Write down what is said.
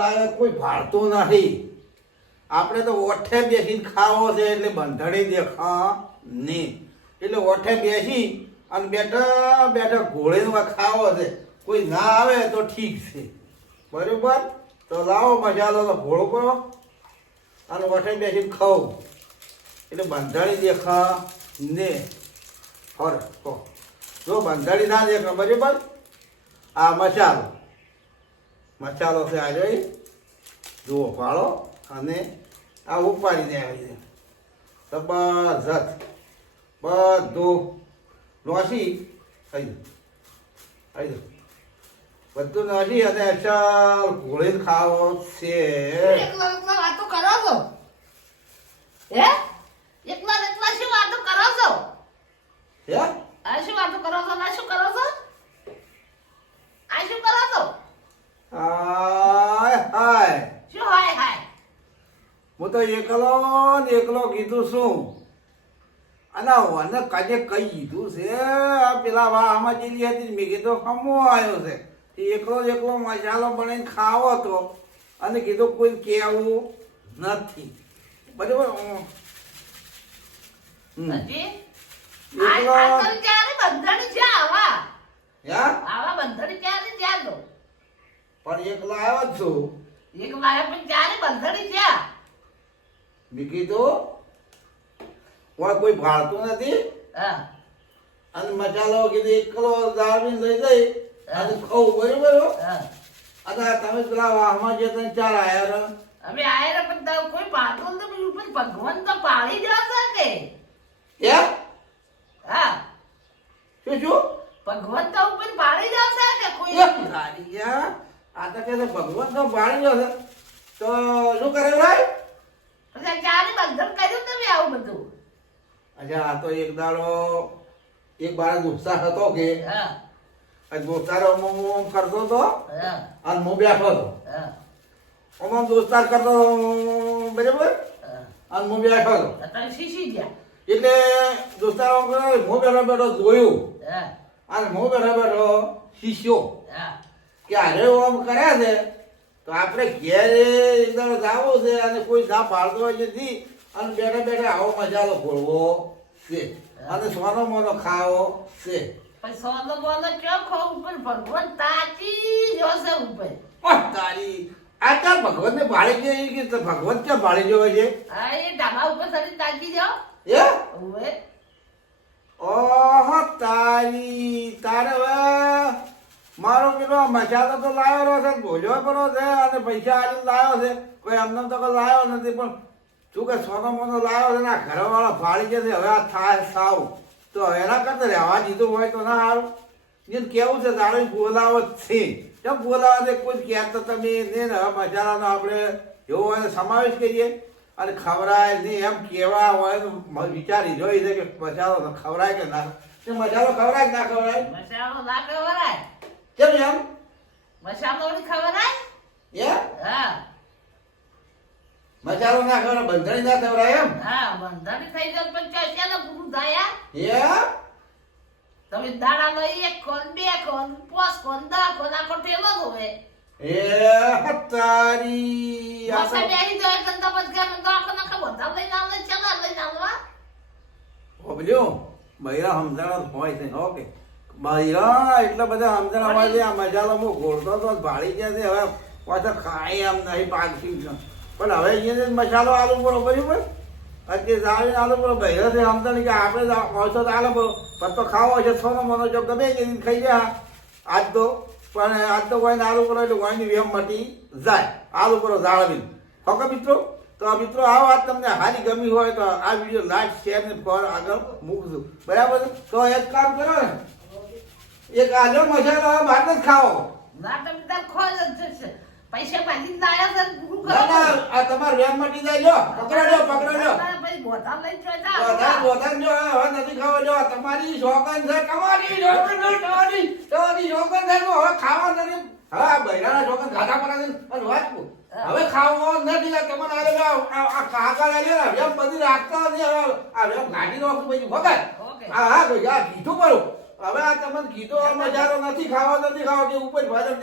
લાગે કોઈ ભાળતું નથી. આપણે તો ઓઠે બેસીને ખાવો છે એટલે બંધણી દેખા નહીં. એટલે ઓઠે બેસી અને બેઠા બેઠા ઘોળીને ખાવો છે. કોઈ ના આવે તો ઠીક છે, બરાબર. તો લાવો મસાલો તો ઘોળો કરો અને ઓઠે બેસીને ખાવું એટલે બંધણી દેખા ને હર કહો. જો બંધણી ના દેખા, બરાબર. આ મસાલો છે આ જોઈ જુઓ ફાળો અને આ ઉપાડી દે આવી દે જબરજસ્ત બધું નોસી થઈ જાય બધું નોસી અને ચાલ ઘોળીને ખાવો છે. વાતો કરો છો હે? એકલા શું વાતો કરો છો? હે આ શું વાતો કરો છો? ના શું કરો છો? આ શું કરો છો? હાય હાય શું હાય હાય? હું તો એકલો ને એકલો કીધું શું અને મને કાજે કઈ કીધું છે. આ પેલા વાહમાં જેલી હતી મેં કીધું હમો આવ્યો છે એકલો એકલો મસાલો બનાવીને ખાવો તો અને કીધું કોઈ કહેવું નથી, બરાબર. હજી આ તો ક્યારે બંધણી છે આવા? યા આવા બંધણી ક્યારે છે તો? પણ એકલો આવ્યો જ છું. એક લાયા પણ ક્યારે બંધણી છે? મેં કીધું કોઈ ભાળતું નથી હા અને મસાલો કીધું એકલો દાળવીને લઈ જઈ અને ખાવું, બરાબર. હા અને તમે પેલા વાહમાં જે ત્રણ ચાર આયા અમે આયા પણ તો કોઈ પાતો તો બીજું પણ ભગવાન તો પાળી દેવા છે કે હે હા શું શું ભગવાન તો ઉપર પાળી દેવા છે કે કોઈ ગાડીયા આ તો કે ભગવાન તો પાણી ગયો છે તો શું કરે ભાઈ? પછી ક્યારે બંધન કર્યું તમે આવું બધું? અચ્છા આ તો એક દાડો એક બાર દોસ્તાર હતો કે હા દોસ્તારો હું કરતો હતો હા અને હું બેઠો હતો. હા આમ દોસ્તાર કરતો બરાબર હા અને હું બેઠો હતો અત્યારે શીશી ગયા એટલે દોસ્તારો હું બેઠો બેઠો જોયું હા અને હું બેઠો બેઠો શીશ્યો હા કે અરે આમ કર્યા છે તો આપણે ઘેર એકદમ જાવું છે અને કોઈ ના પાડતો હોય નથી અને બેઠા બેઠા આવો મસાલો ખોલવો છે અને સોનો મોનો ખાવો છે. પછી સોનો બોલો ક્યાં ખો ઉપર ભગવાન તાચી જોશે ઉપર તારી આ ચાર ભગવાન ને ભાળી ગઈ કે ભગવાન ક્યાં ભાળી ગયો છે? હા એ ઢાબા ઉપર સરી તાચી જાઓ એ ઓવે ઓહો તારી તારે હવે મારો પેલો મસાલો તો લાવ્યો છે ભોજો કરો છે અને પૈસા આજે લાવ્યો છે કોઈ અમને તો કોઈ લાવ્યો નથી પણ શું કે સોનો મોનો લાવ્યો છે ને આ ઘરવાળા ભાળી જશે હવે આ થાય સાવ તો એના કરતા રહેવા દીધું હોય તો ના સારું. જેને કેવું છે તારો બોલાવો જ છે કેમ બોલાવા દે કોઈ કહેતો તમે ને હવે મસાલાનો આપણે એવો હોય સમાવેશ કરીએ અને ખવડાય નહીં એમ કેવા હોય તો વિચારી જોઈ છે કે મસાલો ખવડાય કે ના મસાલો ખવડાય કે ના ખવડાય મસાલો ના ખવરાય કેમ એમ મસાલો ની ખવરાય એ હા મસાલો ના ખવડાય બંધણી ના ખવડાય એમ હા બંધાણી થઈ જાય પણ ચાલે પૂરું થાય એ તમે દાડા લો એક કોન બે કોન પોસ કોન દા કોન આખો ટેલો હોવે એ તારી આ મસા બેહી જાય કંદા બસ ગયા તો આખો ના ખબર દા લઈને આવે ચાલા લઈને આવવા ઓબલ્યો બૈરા સમજણ હોય છે. ઓકે બૈરા એટલે બધા સમજણ હોય છે. આ મસાલો હું ઘોડતો તો ભાળી ગયા છે હવે પાછા ખાય એમ નહીં પાકી પણ હવે અહીંયા મસાલો આલુ પડો બરાબર અત્યારે જાવીને આલુ પડો બૈરા છે સમજણ કે આપણે ઓછો તો આલુ પડો પણ તો ખાવો છે સોનો મોનો જો ગમે તે ખાઈ જાય આજ તો પણ આજ તો કોઈને આલુ પડો એટલે કોઈની વેમ મટી જાય આલુ પડો જાળવીને. ઓકે મિત્રો, તો મિત્રો આ વાત તમને હારી ગમી હોય તો આ વિડીયો લાઈક શેર ને ફોર આગળ મૂકજો, બરાબર. તો એક કામ કરો ને એક આજો મસાલો બહાર જ ખાઓ ના તમે તાર ખો જ છે પૈસા પાછી લાયા છે પૂરું કરો ના ના આ તમાર વેમ મટી જાય જો પકડો પછી બોતા લઈ જોતા બોધા જો હવે નથી ખાવો જો તમારી શોકન છે તમારી શોકન છે તમારી શોકન છે હવે ખાવા નથી. હા બૈરાના શોકન ગાધા પડે છે અને વાંચવું હવે ખાવો નથી તમારે આ કાકા લાગ્યો ને વેમ બધી રાખતા નથી હવે આ વેમ ગાડી નો પછી વગર હા હા ભાઈ આ કીધું કરું હવે આ તમને કીધું મજાનો નથી ખાવા કે ઉપર ભાજપ